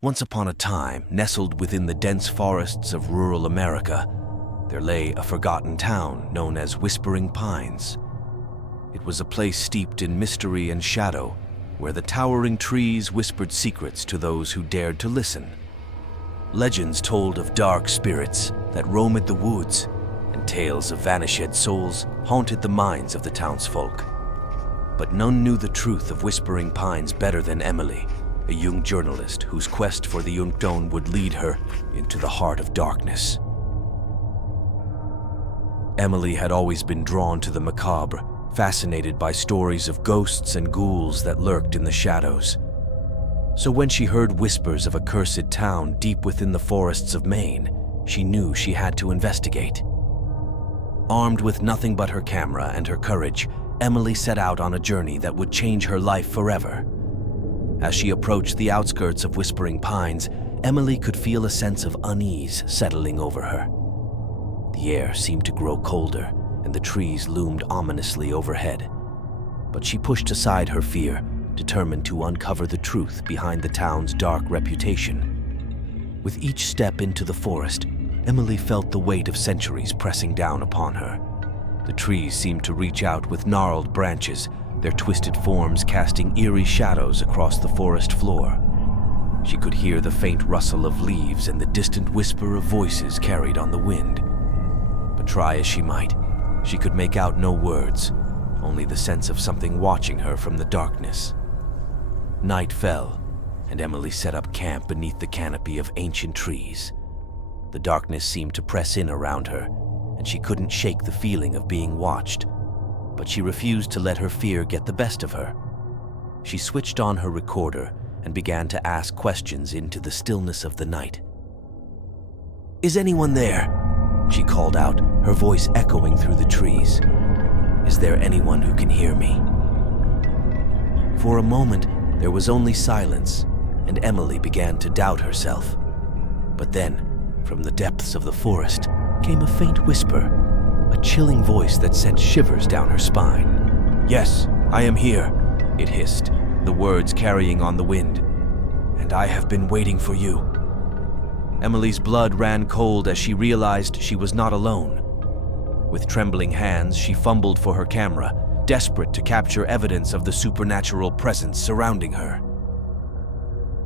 Once upon a time, nestled within the dense forests of rural America, there lay a forgotten town known as Whispering Pines. It was a place steeped in mystery and shadow, where the towering trees whispered secrets to those who dared to listen. Legends told of dark spirits that roamed the woods, and tales of vanished souls haunted the minds of the townsfolk. But none knew the truth of Whispering Pines better than Emily, a young journalist whose quest for the unknown would lead her into the heart of darkness. Emily had always been drawn to the macabre, fascinated by stories of ghosts and ghouls that lurked in the shadows. So when she heard whispers of a cursed town deep within the forests of Maine, she knew she had to investigate. Armed with nothing but her camera and her courage, Emily set out on a journey that would change her life forever. As she approached the outskirts of Whispering Pines, Emily could feel a sense of unease settling over her. The air seemed to grow colder, and the trees loomed ominously overhead. But she pushed aside her fear, determined to uncover the truth behind the town's dark reputation. With each step into the forest, Emily felt the weight of centuries pressing down upon her. The trees seemed to reach out with gnarled branches, their twisted forms casting eerie shadows across the forest floor. She could hear the faint rustle of leaves and the distant whisper of voices carried on the wind. But try as she might, she could make out no words, only the sense of something watching her from the darkness. Night fell, and Emily set up camp beneath the canopy of ancient trees. The darkness seemed to press in around her, and she couldn't shake the feeling of being watched. But she refused to let her fear get the best of her. She switched on her recorder and began to ask questions into the stillness of the night. "Is anyone there?" she called out, her voice echoing through the trees. "Is there anyone who can hear me?" For a moment, there was only silence, and Emily began to doubt herself. But then, from the depths of the forest, came a faint whisper, a chilling voice that sent shivers down her spine. "Yes, I am here," it hissed, the words carrying on the wind. "And I have been waiting for you." Emily's blood ran cold as she realized she was not alone. With trembling hands, she fumbled for her camera, desperate to capture evidence of the supernatural presence surrounding her.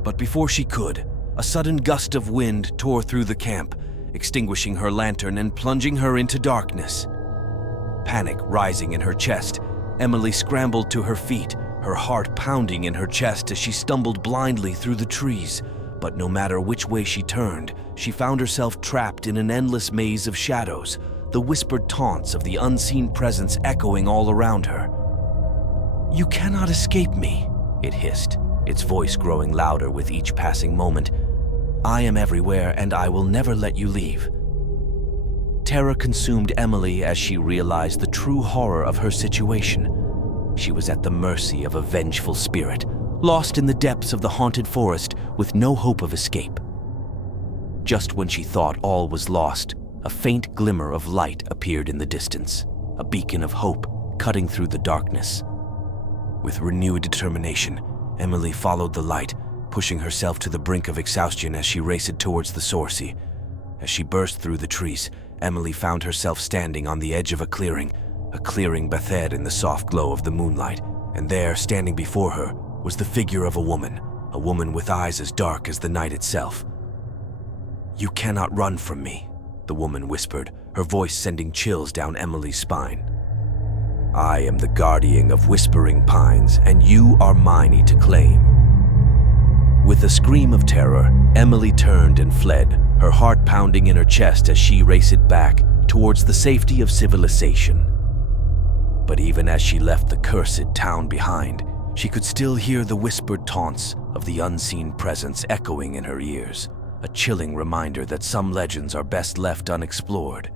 But before she could, a sudden gust of wind tore through the camp, extinguishing her lantern and plunging her into darkness. Panic rising in her chest, Emily scrambled to her feet, her heart pounding in her chest as she stumbled blindly through the trees. But no matter which way she turned, she found herself trapped in an endless maze of shadows, the whispered taunts of the unseen presence echoing all around her. "You cannot escape me," it hissed, its voice growing louder with each passing moment. "I am everywhere, and I will never let you leave." Terror consumed Emily as she realized the true horror of her situation. She was at the mercy of a vengeful spirit, lost in the depths of the haunted forest with no hope of escape. Just when she thought all was lost, a faint glimmer of light appeared in the distance, a beacon of hope cutting through the darkness. With renewed determination, Emily followed the light, pushing herself to the brink of exhaustion as she raced towards the source. As she burst through the trees, Emily found herself standing on the edge of a clearing bathed in the soft glow of the moonlight, and there, standing before her, was the figure of a woman with eyes as dark as the night itself. "You cannot run from me," the woman whispered, her voice sending chills down Emily's spine. "I am the guardian of Whispering Pines, and you are mine to claim." With a scream of terror, Emily turned and fled, her heart pounding in her chest as she raced back towards the safety of civilization. But even as she left the cursed town behind, she could still hear the whispered taunts of the unseen presence echoing in her ears, a chilling reminder that some legends are best left unexplored.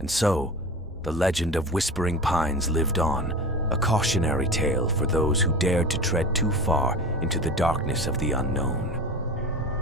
And so, the legend of Whispering Pines lived on, a cautionary tale for those who dared to tread too far into the darkness of the unknown.